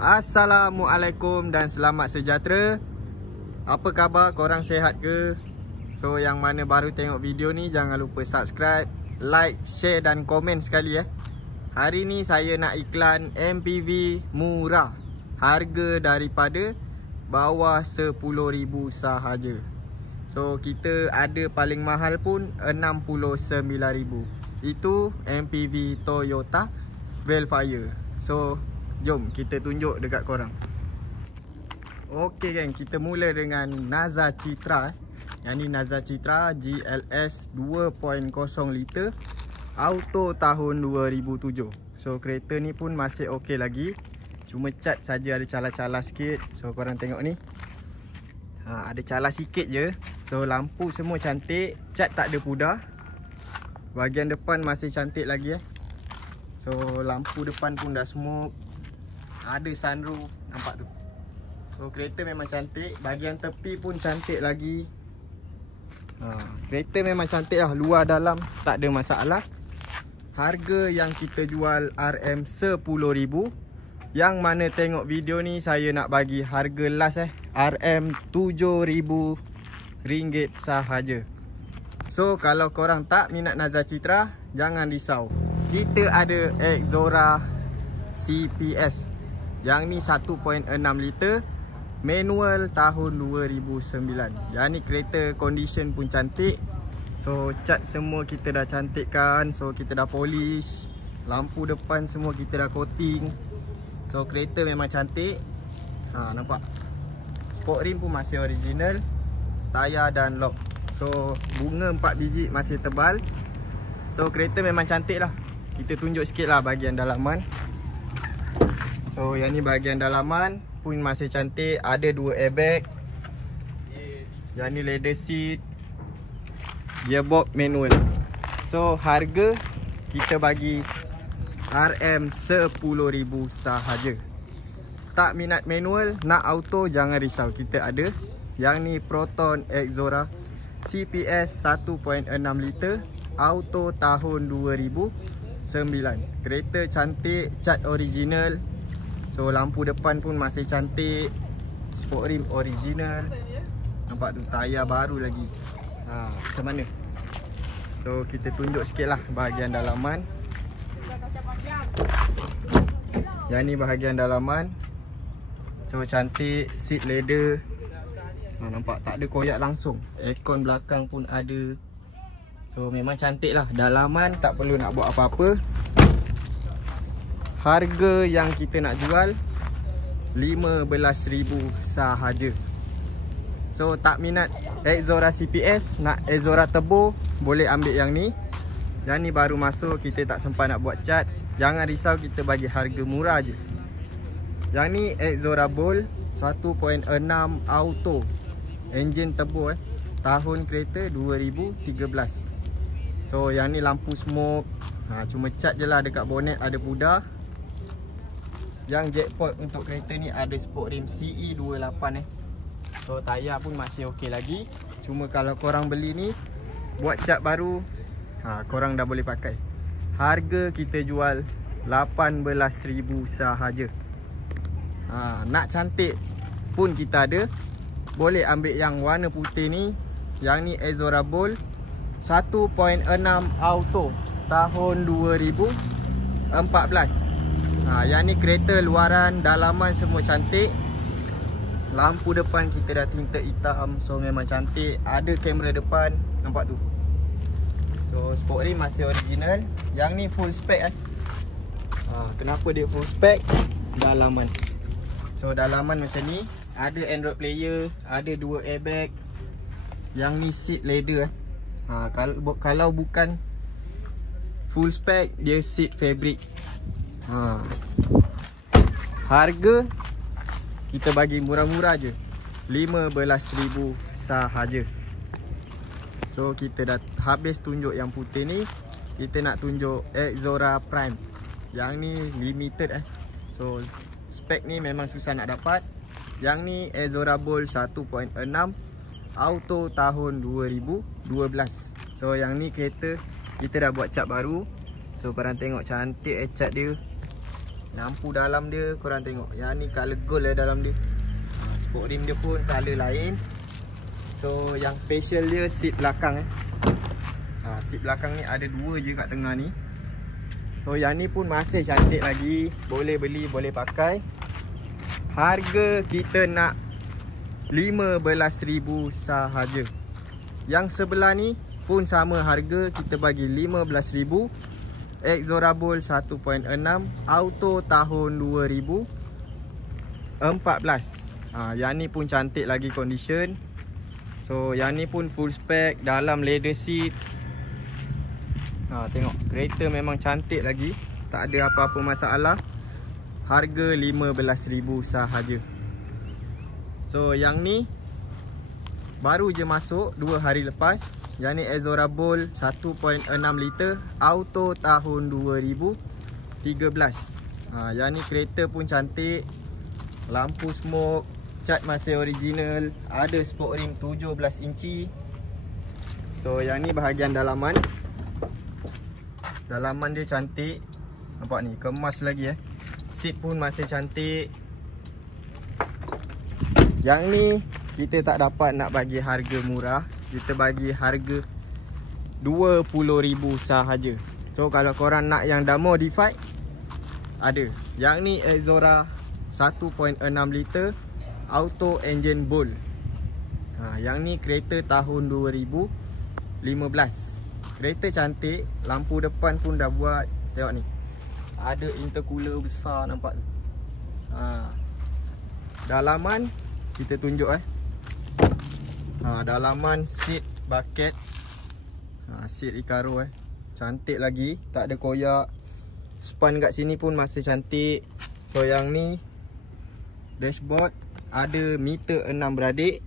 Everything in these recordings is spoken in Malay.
Assalamualaikum dan selamat sejahtera. Apa khabar? Korang sihat ke? So yang mana baru tengok video ni, jangan lupa subscribe, like, share dan komen sekali . Hari ni saya nak iklan MPV murah. Harga daripada bawah 10,000 sahaja. So kita ada paling mahal pun 69,000. Itu MPV Toyota Velfire. So jom kita tunjuk dekat korang. Okey geng, kita mula dengan Naza Citra. Yang ni Naza Citra GLS 2.0 liter auto tahun 2007. So kereta ni pun masih okey lagi. Cuma cat saja ada calar-calar sikit. So korang tengok ni, ada calar sikit je. So lampu semua cantik, cat tak ada pudar. Bahagian depan masih cantik lagi . So lampu depan pun dah smoke. Ada sunroof, nampak tu. So kereta memang cantik. Bahagian tepi pun cantik lagi. Kereta memang cantik lah, luar dalam tak ada masalah. Harga yang kita jual RM10,000. Yang mana tengok video ni saya nak bagi harga last RM7,000 sahaja. So kalau korang tak minat Naza Citra, jangan risau. Kita ada Exora CPS. Yang ni 1.6 liter manual tahun 2009. Yang ni kereta condition pun cantik. So cat semua kita dah cantikkan. So kita dah polish. Lampu depan semua kita dah coating. So kereta memang cantik. Nampak? Sport rim pun masih original. Tayar dan lock. So bunga 4 biji masih tebal. So kereta memang cantik lah. Kita tunjuk sikit lah bahagian dalaman. So yang ni bahagian dalaman pun masih cantik. Ada 2 airbag. Yang ni leather seat. Gearbox manual. So harga kita bagi RM10,000 sahaja. Tak minat manual, nak auto, jangan risau, kita ada. Yang ni Proton Exora CPS 1.6 liter auto tahun 2009. Kereta cantik, cat original. So lampu depan pun masih cantik. Sport rim original. Nampak tu, tayar baru lagi. Macam mana? So kita tunjuk sikit lah bahagian dalaman. Yang ni bahagian dalaman. So cantik, seat leather. Nampak tak ada koyak langsung. Aircon belakang pun ada. So memang cantik lah. Dalaman tak perlu nak buat apa-apa. Harga yang kita nak jual 15,000 sahaja. So tak minat Exora CPS, nak Exora Turbo, boleh ambil yang ni. Yang ni baru masuk, kita tak sempat nak buat cat. Jangan risau, kita bagi harga murah je. Yang ni Exora Bold 1.6 auto. Engine turbo tahun kereta 2013. So yang ni lampu smoke. Cuma cat je lah, dekat bonnet ada pudar. Yang jackpot untuk kereta ni ada sport rim CE28 . So tayar pun masih okey lagi. Cuma kalau korang beli ni buat cat baru, korang dah boleh pakai. Harga kita jual 18,000 sahaja. Nak cantik pun kita ada. Boleh ambil yang warna putih ni. Yang ni Exora Bold 1.6 auto tahun 2014. Yang ni kereta luaran, dalaman semua cantik. Lampu depan kita dah tinted hitam. So memang cantik. Ada kamera depan. Nampak tu. So sport rim masih original. Yang ni full spec . Kenapa dia full spec? Dalaman. So dalaman macam ni. Ada Android player. Ada 2 airbag. Yang ni seat leather . Kalau bukan full spec, dia seat fabric. Harga kita bagi murah-murah je, 15,000 sahaja. So kita dah habis tunjuk yang putih ni. Kita nak tunjuk Exora Prime. Yang ni limited . So spek ni memang susah nak dapat. Yang ni Exora Bold 1.6 auto tahun 2012. So yang ni kereta kita dah buat cat baru. So korang tengok cantik cat dia. Lampu dalam dia korang tengok. Yang ni color gold dalam dia. Sport rim dia pun color lain. So yang special dia seat belakang seat belakang ni ada 2 je kat tengah ni. So yang ni pun masih cantik lagi. Boleh beli, boleh pakai. Harga kita nak 15,000 sahaja. Yang sebelah ni pun sama harga, kita bagi 15,000. Exora Bold 1.6 auto tahun 2014. Yang ni pun cantik lagi condition. So yang ni pun full spec, dalam leather seat. Tengok kereta memang cantik lagi, tak ada apa-apa masalah. Harga 15,000 sahaja. So yang ni baru je masuk 2 hari lepas. Yang ni Exora Bold 1.6 liter auto tahun 2013. Yang ni kereta pun cantik. Lampu smoke, cat masih original. Ada sport rim 17 inci. So yang ni bahagian dalaman. Dalaman dia cantik. Nampak ni, kemas lagi Seat pun masih cantik. Yang ni kita tak dapat nak bagi harga murah. Kita bagi harga 20,000 sahaja. So kalau korang nak yang dah modified, ada. Yang ni Exora 1.6 liter auto engine Bold. Yang ni kereta tahun 2015. Kereta cantik. Lampu depan pun dah buat. Tengok ni, ada intercooler besar, nampak tu. Dalaman kita tunjuk dalaman seat bucket. Seat Recaro cantik lagi, tak ada koyak. Span kat sini pun masih cantik. So yang ni dashboard ada meter 6 beradik.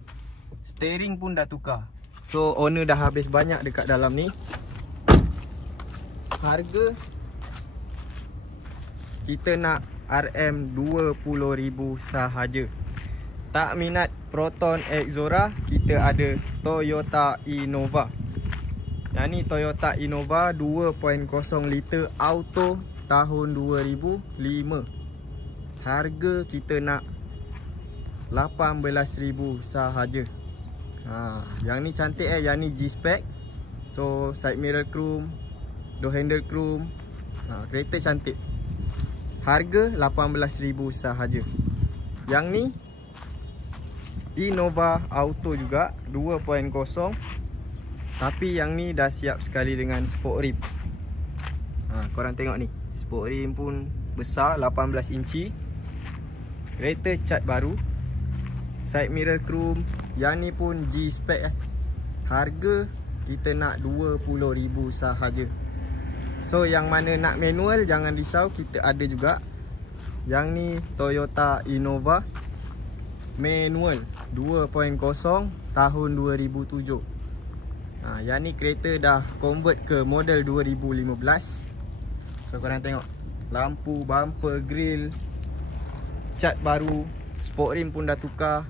Steering pun dah tukar. So owner dah habis banyak dekat dalam ni. Harga kita nak RM20,000 sahaja. Tak minat Proton Exora, kita ada Toyota Innova. Yang ni Toyota Innova 2.0 liter auto tahun 2005. Harga kita nak 18,000 sahaja. Yang ni cantik yang ni G-Spec. So side mirror chrome, door handle chrome. Kereta cantik. Harga 18,000 sahaja. Yang ni Innova auto juga 2.0. Tapi yang ni dah siap sekali dengan sport rim. Korang tengok ni, sport rim pun besar, 18 inci. Kereta cat baru. Side mirror chrome. Yang ni pun G-Spec. Harga kita nak 20,000 sahaja. So yang mana nak manual, jangan risau, kita ada juga. Yang ni Toyota Innova manual 2.0 tahun 2007. Yang ni kereta dah convert ke model 2015. So korang tengok, lampu, bumper, grill, cat baru. Sport rim pun dah tukar.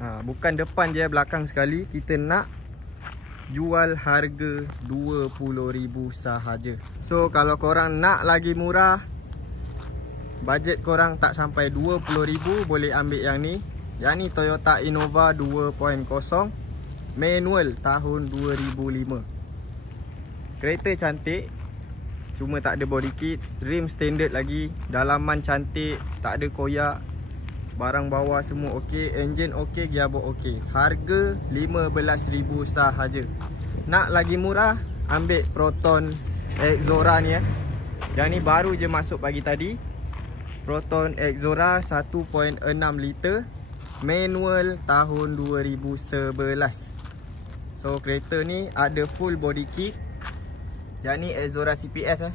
Bukan depan je, belakang sekali. Kita nak jual harga 20,000 sahaja. So kalau korang nak lagi murah, bajet korang tak sampai 20,000, boleh ambil yang ni. Yang ni Toyota Innova 2.0 manual tahun 2005. Kereta cantik, cuma tak ada body kit. Rim standard lagi. Dalaman cantik, tak ada koyak. Barang bawah semua okey. Enjin okey, gearbox okey. Harga 15,000 sahaja. Nak lagi murah, ambil Proton Exora ni Yang ni baru je masuk pagi tadi. Proton Exora 1.6 liter manual tahun 2011. So kereta ni ada full body kit. Yang ni Exora CPS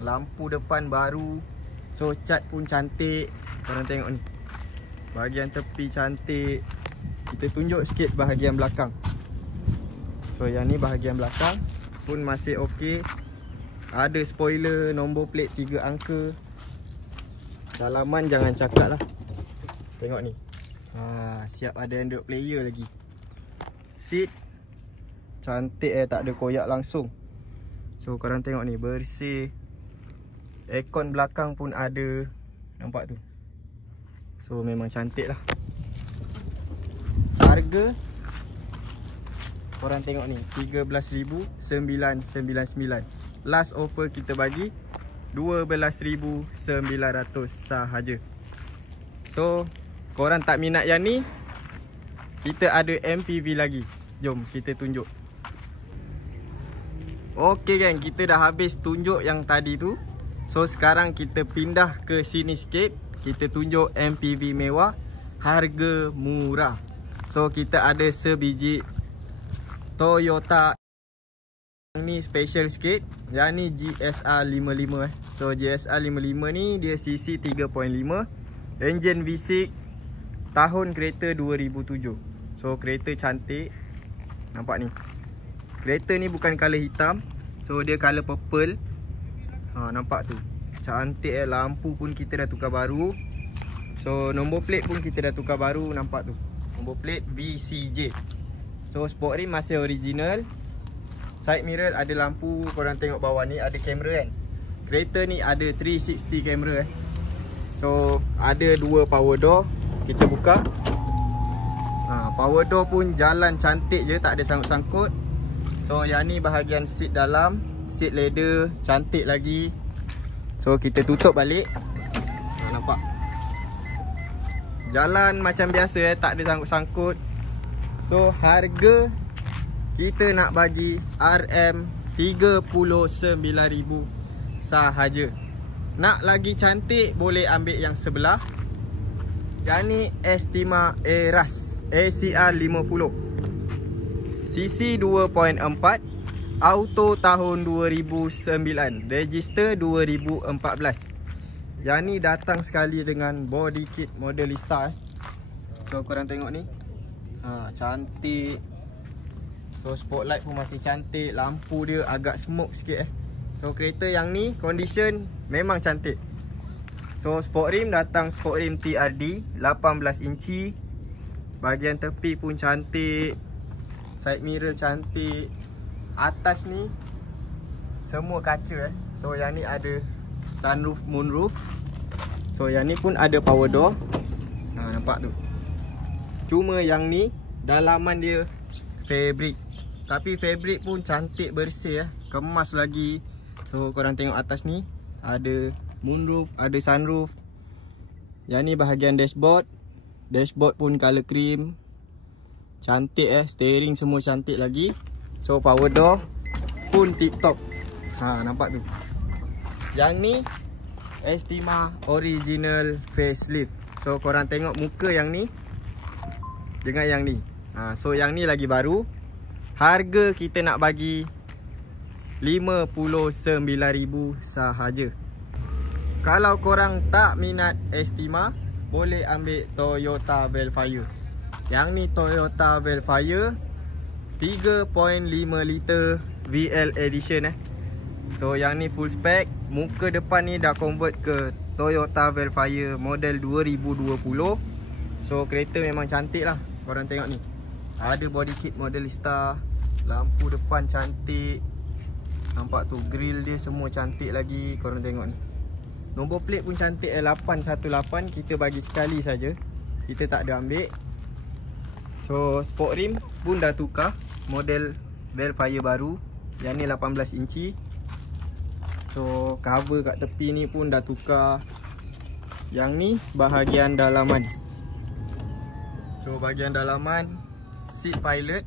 Lampu depan baru. So cat pun cantik. Korang tengok ni, bahagian tepi cantik. Kita tunjuk sikit bahagian belakang. So yang ni bahagian belakang pun masih okey. Ada spoiler, nombor plate 3 angka. Dalaman jangan cakap lah. Tengok ni, siap ada Android player lagi. Seat cantik tak ada koyak langsung. So korang tengok ni, bersih. Aircon belakang pun ada. Nampak tu. So memang cantik lah. Harga korang tengok ni, 13,999. Last offer kita bagi 12,900 sahaja. So korang tak minat yang ni, kita ada MPV lagi. Jom kita tunjuk. Okey geng, kita dah habis tunjuk yang tadi tu. So sekarang kita pindah ke sini sikit. Kita tunjuk MPV mewah, harga murah. So kita ada sebiji Toyota. Yang ni special sikit. Yang ni GSR 55 So GSR 55 ni dia CC 3.5, engine V6, tahun kereta 2007. So kereta cantik. Nampak ni, kereta ni bukan colour hitam. So dia colour purple. Nampak tu, cantik lampu pun kita dah tukar baru. So nombor plate pun kita dah tukar baru. Nampak tu, nombor plate VCJ. So sport rim masih original. Side mirror ada lampu. Korang tengok bawah ni ada kamera kan. Kereta ni ada 360 kamera So ada dua power door. Kita buka. Power door pun jalan cantik je, tak ada sangkut-sangkut. So yang ni bahagian seat dalam, seat leather cantik lagi. So kita tutup balik. Nampak, jalan macam biasa tak ada sangkut-sangkut. So harga kita nak bagi RM39,000 sahaja. Nak lagi cantik boleh ambil yang sebelah. Yang ni Estima Eras ACR 50, CC 2.4, auto tahun 2009, register 2014. Yang ni datang sekali dengan body kit Modelista. So korang tengok ni, cantik. So spotlight pun masih cantik. Lampu dia agak smoke sikit So kereta yang ni condition memang cantik. So sport rim datang sport rim TRD 18 inci. Bahagian tepi pun cantik. Side mirror cantik. Atas ni semua kaca So yang ni ada sunroof, moonroof. So yang ni pun ada power door. Nampak tu. Cuma yang ni dalaman dia fabric. Tapi fabric pun cantik, bersih kemas lagi. So korang tengok atas ni ada moonroof, ada sunroof. Yang ni bahagian dashboard. Dashboard pun color cream. Cantik steering semua cantik lagi. So power door pun tip top. Nampak tu. Yang ni Estima original facelift. So korang tengok muka yang ni dengan yang ni. So yang ni lagi baru. Harga kita nak bagi RM59,000 sahaja. Kalau korang tak minat Estima, boleh ambil Toyota Velfire. Yang ni Toyota Velfire 3.5 liter VL edition So yang ni full spec. Muka depan ni dah convert ke Toyota Velfire model 2020. So kereta memang cantik lah. Korang tengok ni, ada body kit Modelista. Lampu depan cantik. Nampak tu, grill dia semua cantik lagi. Korang tengok ni, nombor plate pun cantik 818. Kita bagi sekali saja, kita tak ada ambil. So sport rim pun dah tukar, model Velfire baru. Yang ni 18 inci. So cover kat tepi ni pun dah tukar. Yang ni bahagian dalaman. So bahagian dalaman seat pilot.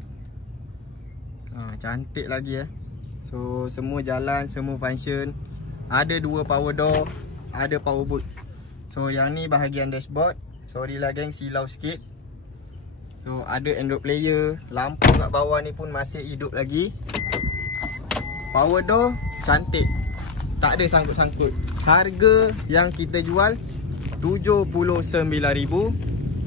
Cantik lagi So semua jalan, semua function. Ada dua power door, ada power boot. So yang ni bahagian dashboard. Sorry lah geng, silau sikit. So ada Android player. Lampu kat bawah ni pun masih hidup lagi. Power door cantik, tak ada sangkut-sangkut. Harga yang kita jual RM79,000.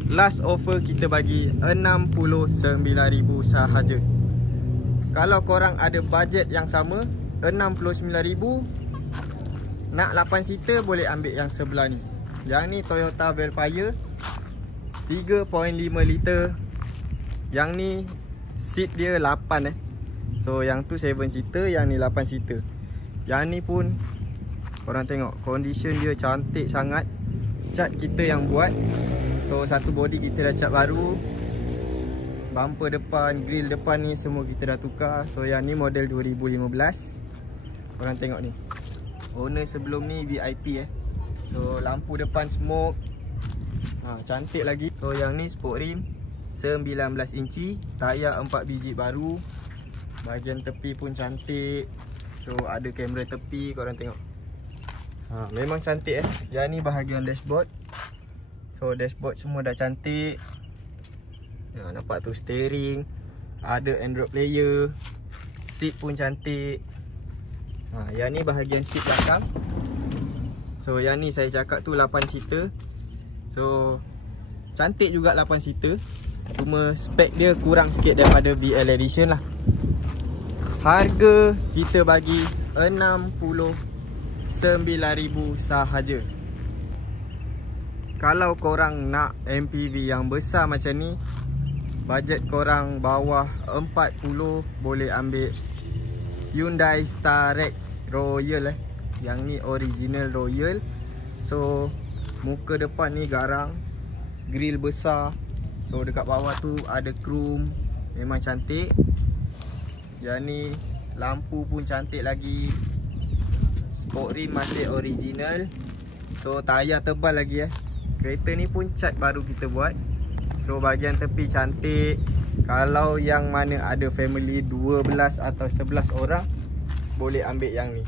Last offer kita bagi RM69,000 sahaja. Kalau korang ada bajet yang sama, RM69,000, nak 8 seater boleh ambil yang sebelah ni. Yang ni Toyota Velfire 3.5 liter. Yang ni seat dia 8 So yang tu 7 seater, yang ni 8 seater. Yang ni pun Korang tengok condition dia cantik sangat. Cat kita yang buat. So satu body kita dah cat baru. Bumper depan, grill depan ni semua kita dah tukar. So yang ni model 2015. Korang tengok ni, owner sebelum ni VIP So lampu depan smoke, cantik lagi. So yang ni sport rim 19 inci, tayar 4 biji baru. Bahagian tepi pun cantik. So ada kamera tepi, korang tengok. Memang cantik Yang ni bahagian dashboard. So dashboard semua dah cantik. Nampak tu steering, ada Android player. Seat pun cantik. Yang ni bahagian seat belakang. So yang ni saya cakap tu 8 seater. So cantik juga 8 seater. Cuma spek dia kurang sikit daripada VL Edition lah. Harga kita bagi 69,000 sahaja. Kalau korang nak MPV yang besar macam ni, bajet korang bawah 40, boleh ambil Hyundai Starex Royal Yang ni original Royal. So muka depan ni garang, grill besar. So dekat bawah tu ada chrome, memang cantik. Yang ni lampu pun cantik lagi. Sport rim masih original. So tayar tebal lagi Kereta ni pun cat baru kita buat. So bahagian tepi cantik. Kalau yang mana ada family 12 atau 11 orang, boleh ambil yang ni.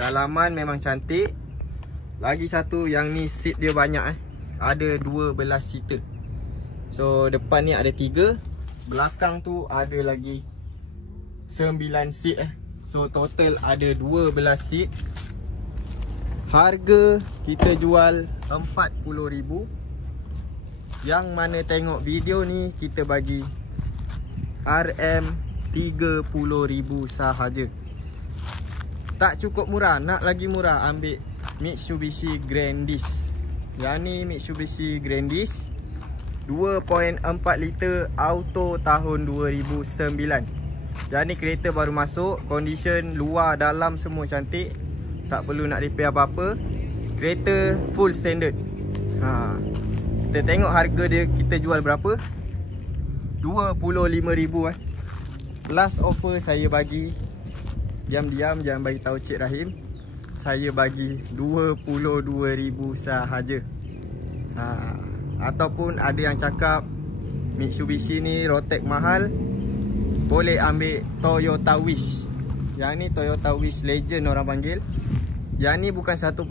Dalaman memang cantik. Lagi satu, yang ni seat dia banyak Ada 12 seater. So depan ni ada 3. Belakang tu ada lagi 9 seat So total ada 12 seat. Harga kita jual 40,000. Yang mana tengok video ni, kita bagi RM30,000 sahaja. Tak cukup murah, nak lagi murah, ambil Mitsubishi Grandis. Yang ni Mitsubishi Grandis 2.4 liter auto tahun 2009. Yang ni kereta baru masuk. Condition luar dalam semua cantik. Tak perlu nak repair apa-apa. Kereta full standard. Kita tengok harga dia kita jual berapa. 25,000 Plus offer saya bagi, diam-diam jangan bagi tahu Cik Rahim, saya bagi 22,000 sahaja. Ataupun ada yang cakap Mitsubishi ni Rotek mahal, boleh ambil Toyota Wish. Yang ni Toyota Wish Legend orang panggil. Yang ni bukan 1.8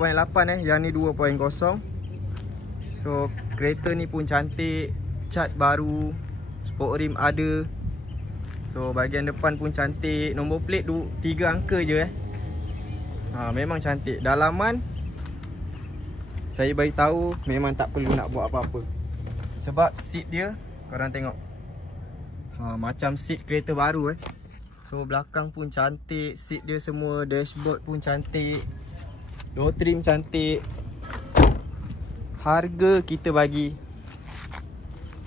yang ni 2.0. So kereta ni pun cantik, cat baru, sport rim ada. So bahagian depan pun cantik. Nombor plate 3 angka je memang cantik. Dalaman saya bagi tahu memang tak perlu nak buat apa-apa. Sebab seat dia korang tengok, macam seat kereta baru So belakang pun cantik, seat dia semua, dashboard pun cantik, door trim cantik. Harga kita bagi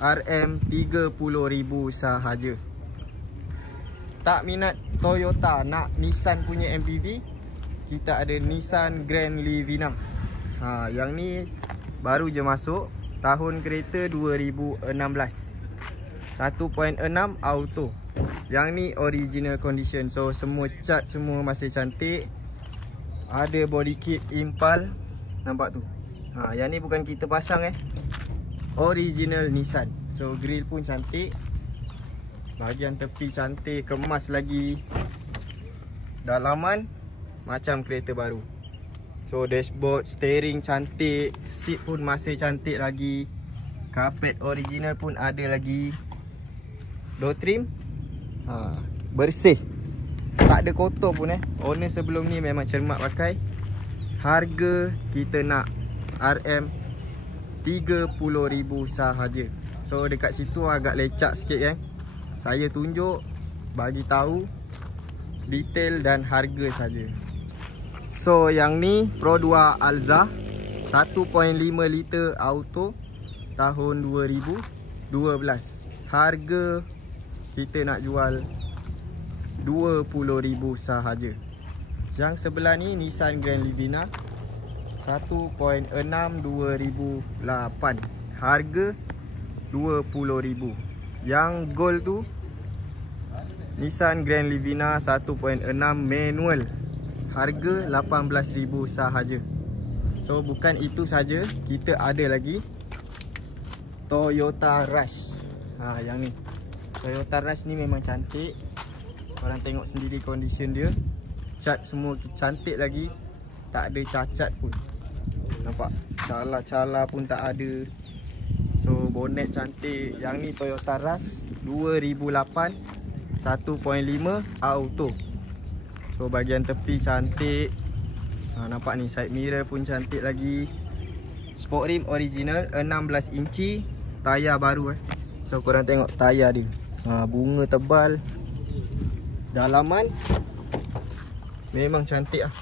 RM30,000 sahaja. Tak minat Toyota, nak Nissan punya MPV, kita ada Nissan Grand Livina. Yang ni baru je masuk, tahun kereta 2016, 1.6 auto. Yang ni original condition. So semua cat semua masih cantik. Ada body kit Impal, nampak tu. Yang ni bukan kita pasang original Nissan. So grill pun cantik. Bahagian tepi cantik, kemas lagi. Dalaman macam kereta baru. So dashboard, steering cantik, seat pun masih cantik lagi. Carpet original pun ada lagi. Door trim bersih, tak ada kotor pun Owner sebelum ni memang cermat pakai. Harga kita nak RM30,000 sahaja. So dekat situ agak lecak sikit saya tunjuk, bagi tahu detail dan harga saja. So yang ni Pro 2 Alza 1.5 liter auto tahun 2012. Harga kita nak jual 20,000 sahaja. Yang sebelah ni Nissan Grand Livina 1.6 2008. Harga 20,000. Yang gold tu Nissan Grand Livina 1.6 manual. Harga 18,000 sahaja. So bukan itu saja, kita ada lagi Toyota Rush. Yang ni Toyota Rush ni memang cantik. Korang tengok sendiri condition dia. Cat semua cantik lagi. Tak ada cacat pun. Nampak? Cala-cala pun tak ada. So bonnet cantik. Yang ni Toyota Rush 2008 1.5 auto. So bahagian tepi cantik. Nampak ni, side mirror pun cantik lagi. Sport rim original 16 inci. Tayar baru So korang tengok tayar dia. Bunga tebal. Dalaman memang cantik lah.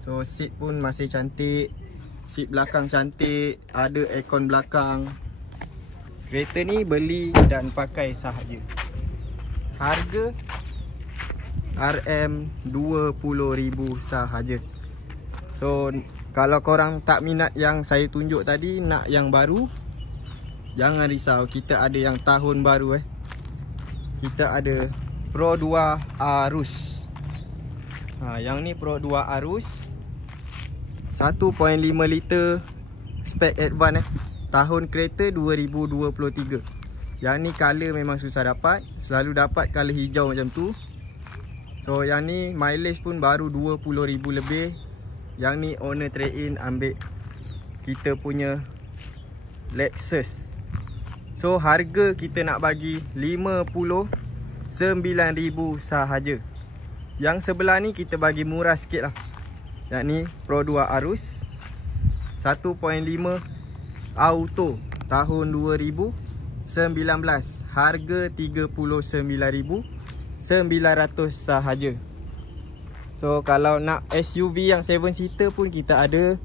So seat pun masih cantik. Seat belakang cantik. Ada aircon belakang. Kereta ni beli dan pakai sahaja. Harga RM20,000 sahaja. So kalau korang tak minat yang saya tunjuk tadi, nak yang baru, jangan risau, kita ada yang tahun baru Kita ada Pro 2 Arus. Yang ni Pro 2 Arus 1.5 liter spek advance Tahun kereta 2023. Yang ni color memang susah dapat. Selalu dapat color hijau macam tu. So yang ni mileage pun baru 20,000 lebih. Yang ni owner trade in ambil kita punya Lexus. So harga kita nak bagi 59,000 sahaja. Yang sebelah ni kita bagi murah sikit lah. Yang ni Pro 2 Arus 1.5 auto tahun 2019. Harga 39,900 sahaja. So kalau nak SUV yang 7 seater pun kita ada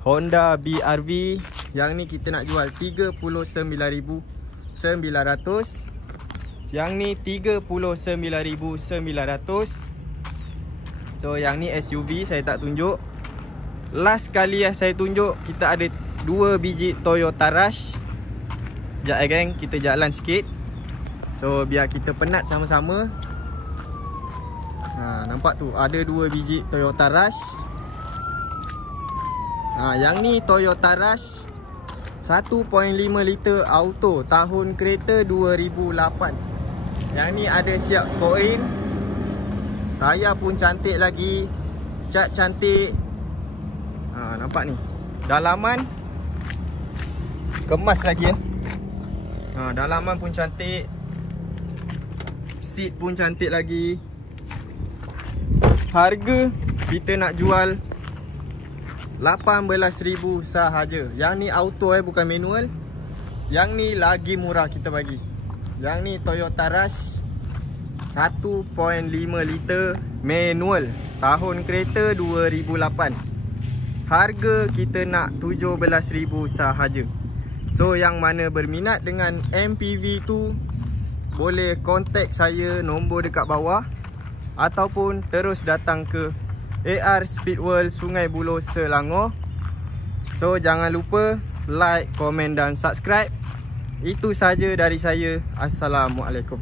Honda BRV. Yang ni kita nak jual 39,900. Yang ni 39,900. So yang ni SUV saya tak tunjuk. Last kali saya tunjuk, kita ada 2 biji Toyota Rush. Sekejap geng, kita jalan sikit. So biar kita penat sama-sama. Nampak tu, ada 2 biji Toyota Rush. Yang ni Toyota Rush 1.5 liter auto tahun kereta 2008. Yang ni ada siap sport rim. Tayar pun cantik lagi. Cat cantik. Nampak ni, dalaman kemas lagi dalaman pun cantik. Seat pun cantik lagi. Harga kita nak jual 18,000 sahaja. Yang ni auto bukan manual. Yang ni lagi murah kita bagi. Yang ni Toyota Rush 1.5 liter manual tahun kereta 2008. Harga kita nak 17,000 sahaja. So yang mana berminat dengan MPV tu, boleh kontak saya, nombor dekat bawah. Ataupun terus datang ke AR Speedworld Sungai Buloh, Selangor. So jangan lupa like, komen dan subscribe. Itu saja dari saya. Assalamualaikum.